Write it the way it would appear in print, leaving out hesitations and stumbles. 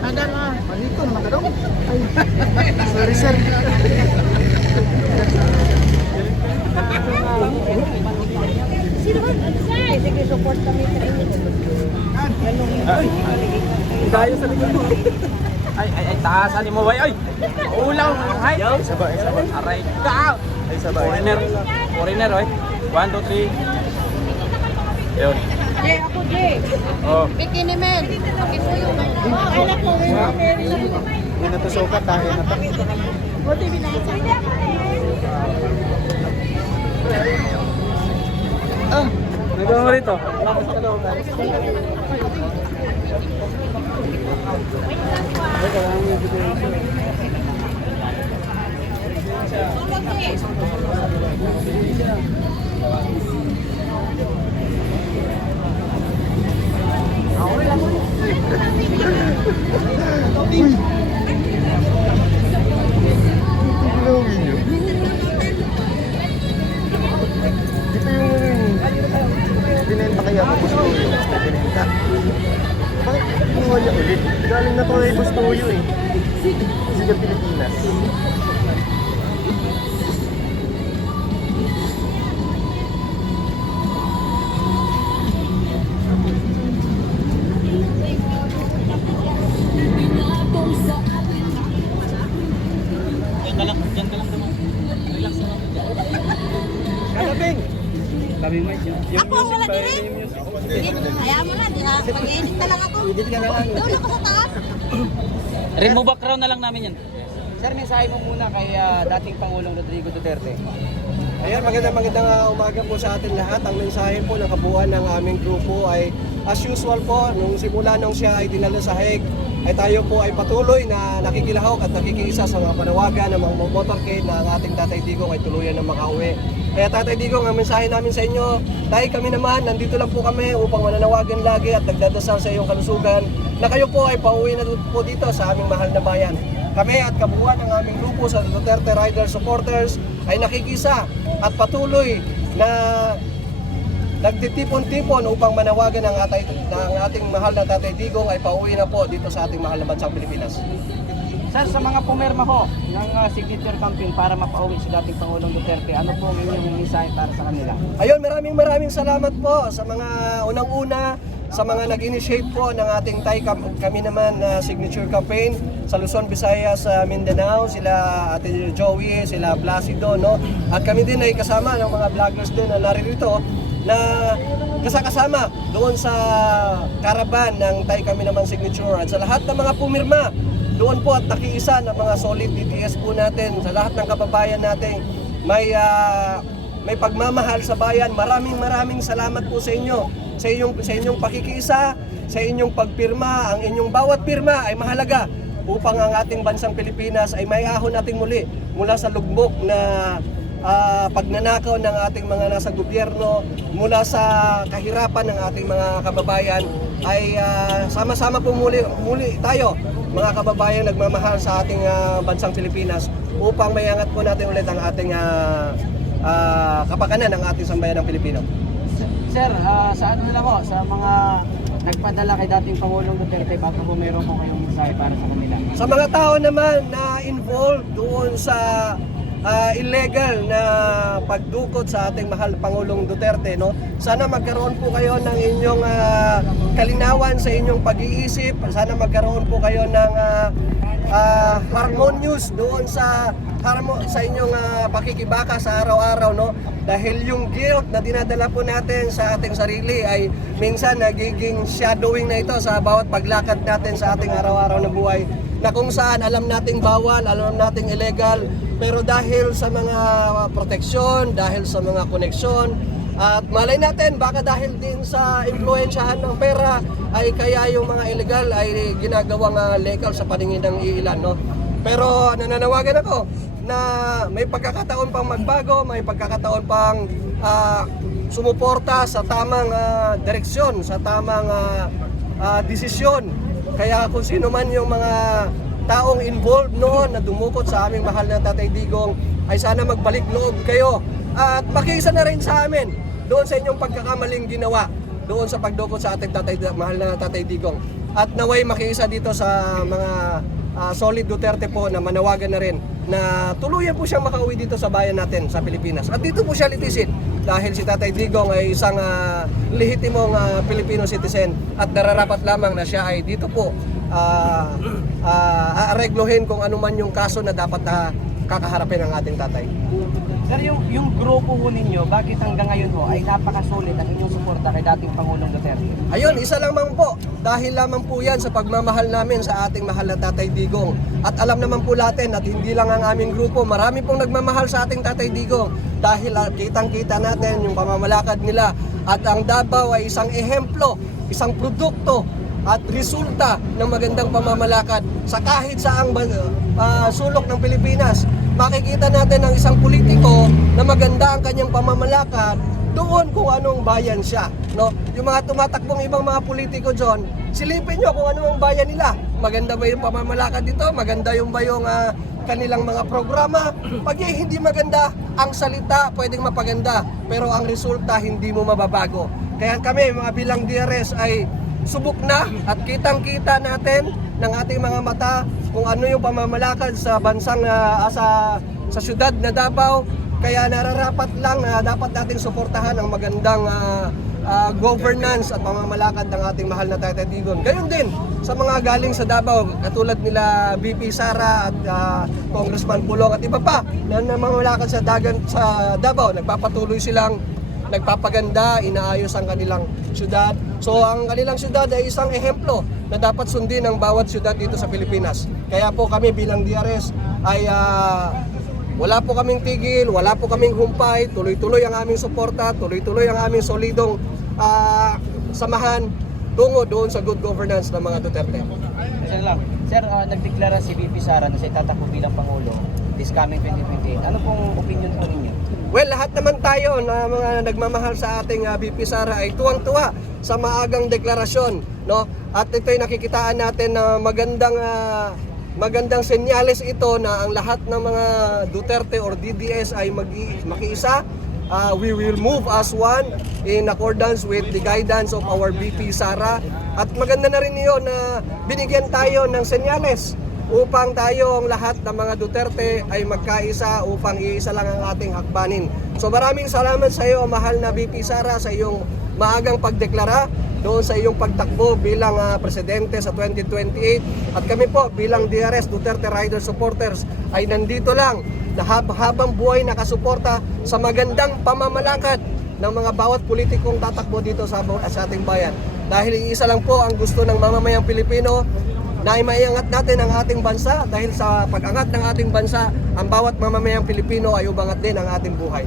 Ada na. Malito naman ka daw. Ay. Sorry, sir. Sino ba? Sige, support kami. Ay. Dayo sa likod mo. Ay, taasan mo ba? Ay! Ulang! Ay! Sabay. Aray ka! Ay, sabay. Foreigner, oy. 1, 2, 3. Yun. Jay, ako Jay. Oh. Bikini men. Pakipuyo. Anak ko. Hindi na to sukat dahil na to. Buti binasa. Ah. Nagawa mo rito? Lakas ka daw. Binenta kaya ako gusto ko binenta. Bakit kumuha niya ulit? Galing na to ay gusto ko yun eh. Sige Pilipinas. Kalabing! Ako ang wala din rin. Kaya mo na, mag-edit na lang ako. Edit ka na lang. Doon ako sa taas. Remove background na lang namin yan. Sir, mensahe mo muna kay dating Pangulong Rodrigo Duterte. Ayan, magandang umaga po sa atin lahat. Ang mensahe po ng kabuuan ng aming grupo ay as usual po, nung simula nung siya ay dinala sa Hague, ay tayo po ay patuloy na nakikilahok at nakikiisa sa mga panawagan ng mga motorcade na ang ating Tatay Digong ay tuluyan ng makauwi. Kaya Tatay Digong, ang mensahe namin sa inyo, tayo kami naman, nandito lang po kami upang mananawagan lagi at nagdadasal sa iyong kalusugan na kayo po ay pauwi na po dito sa aming mahal na bayan. Kami at kabuuan ng aming grupo sa Duterte Rider Supporters ay nakikisa at patuloy na nagtitipon-tipon upang manawagan ng ating mahal na Tatay Digong ay pauwi na po dito sa ating mahal na bansang Pilipinas. Sir, sa mga pumirma ho ng signature campaign para mapauwi si dating Pangulong Duterte, ano po ang inyong mensahe para sa kanila? Ayun, maraming salamat po sa mga unang-una, sa mga nag-initiate po ng ating kami naman na signature campaign sa Luzon, Visayas, Mindanao, sila Ate Joey, sila Placido, no? At kami din ay kasama ng mga vloggers din na naririto na kasama doon sa caravan ng Tay Kami Naman Signature at sa lahat ng mga pumirma doon po at nakiisa ng mga solid DTS po natin sa lahat ng kababayan natin may pagmamahal sa bayan. Maraming salamat po sa inyo sa inyong pakikiisa, sa inyong pagpirma. Ang inyong bawat pirma ay mahalaga upang ang ating bansang Pilipinas ay maiahon nating muli mula sa lugmok na pagnanakaw ng ating mga nasa gobyerno, mula sa kahirapan ng ating mga kababayan, ay sama-sama po muli tayo mga kababayan nagmamahal sa ating bansang Pilipinas upang mayangat po natin ulit ang ating kapakanan ng ating sambayan ng Pilipino. Sir, sa ano nila po, sa mga nagpadala kay dating Pangulong Duterte, baka po meron po kayong mensahe para sa kanila? Sa mga tao naman na involved doon sa illegal na pagdukot sa ating mahal Pangulong Duterte, no? Sana magkaroon po kayo ng inyong kalinawan sa inyong pag-iisip. Sana magkaroon po kayo ng harmonious doon sa inyong pakikibaka sa araw-araw, no? Dahil yung guilt na dinadala po natin sa ating sarili ay minsan nagiging shadowing na ito sa bawat paglakad natin sa ating araw-araw na buhay, na kung saan alam nating bawal, alam nating illegal, pero dahil sa mga proteksyon, dahil sa mga koneksyon, at malay natin baka dahil din sa impluwensyahan ng pera ay kaya yung mga illegal ay ginagawang legal sa paningin ng iilan, no? Pero nananawagan ako na may pagkakataon pang magbago, may pagkakataon pang sumuporta sa tamang direksyon, sa tamang desisyon. Kaya kung sino man yung mga taong involved noon na dumukot sa aming mahal na Tatay Digong ay sana magbalik loob kayo at makiisa na rin sa amin doon sa inyong pagkakamaling ginawa. doon sa pagdukot sa ating mahal na Tatay Digong. At naway makiisa dito sa mga solid Duterte po na manawagan na rin na tuluyan po siyang makauwi dito sa bayan natin sa Pilipinas. At dito po siya litisin dahil si Tatay Digong ay isang lehitimong Filipino citizen at nararapat lamang na siya ay dito po aareglohin kung ano man yung kaso na dapat kakaharapin ng ating tatay. Sir, yung grupo ho ninyo, bakit hanggang ngayon ho ay napakasulit ang inyong suporta kay dating Pangulong Duterte? Ayun, isa lamang po. Dahil lamang po yan sa pagmamahal namin sa ating mahal na Tatay Digong. At alam naman po natin at hindi lang ang aming grupo, marami pong nagmamahal sa ating Tatay Digong. Dahil kitang-kita natin yung pamamalakad nila. At ang Davao ay isang ehemplo, isang produkto at resulta ng magandang pamamalakad sa kahit saang sulok ng Pilipinas. Makikita natin ang isang politiko na maganda ang kanyang pamamalakad doon kung anong bayan siya, no? Yung mga tumatakbong ibang mga politiko John, silipin nyo kung ano ang bayan nila. Maganda ba yung pamamalakad dito? Maganda yung ba yung kanilang mga programa? Pag hindi maganda, ang salita pwedeng mapaganda, pero ang resulta hindi mo mababago. Kaya kami mga bilang DRS ay subok na at kitang-kita natin ng ating mga mata kung ano yung pamamalakad sa bansang sa syudad na Davao. Kaya nararapat lang na dapat nating suportahan ang magandang governance at pamamalakad ng ating mahal na Tatay Digong. Gayon din sa mga galing sa Davao katulad nila VP Sara at Congressman Pulong at iba pa na namamalakad sa Davao. Nagpapatuloy silang nagpapaganda, inaayos ang kanilang syudad. So ang kanilang syudad ay isang ehemplo na dapat sundin ng bawat syudad dito sa Pilipinas. Kaya po kami bilang DRS ay wala po kaming tigil, wala po kaming humpay, tuloy-tuloy ang aming suporta, tuloy-tuloy ang aming solidong samahan tungo doon sa good governance ng mga Duterte. Sir, nagdeklara si VP Sara na siya tatakbo bilang Pangulo this coming 2028. Ano pong opinion po ninyo? Well, lahat naman tayo na mga nagmamahal sa ating VP Sara ay tuwang-tuwa sa maagang deklarasyon, no? At ito'y nakikitaan natin na magandang senyales ito na ang lahat ng mga Duterte or DDS ay makiisa. We will move as one in accordance with the guidance of our VP Sara. At maganda na rin iyon na binigyan tayo ng senyales upang tayo ang lahat ng mga Duterte ay magkaisa upang iisa lang ang ating hakbanin. So maraming salamat sa iyo, mahal na VP Sara, sa iyong maagang pagdeklara doon sa iyong pagtakbo bilang presidente sa 2028. At kami po bilang DRS, Duterte Rider Supporters, ay nandito lang na habang buhay nakasuporta sa magandang pamamalakad ng mga bawat politikong tatakbo dito sa ating bayan. Dahil iisa lang po ang gusto ng mamamayang Pilipino, na maiangat natin ang ating bansa. Dahil sa pag-angat ng ating bansa, ang bawat mamamayang Pilipino ay umangat din ang ating buhay.